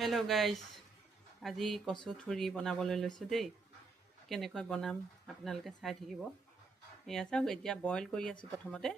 Hello' guys, আজি কচু ঠুৰি বনাবলৈ লৈছোঁ দেই। কেনেকৈ বনাম আপোনালোকে চাই থাকিব। এয়া চাওক, এতিয়া বইল কৰি আছোঁ প্ৰথমতে।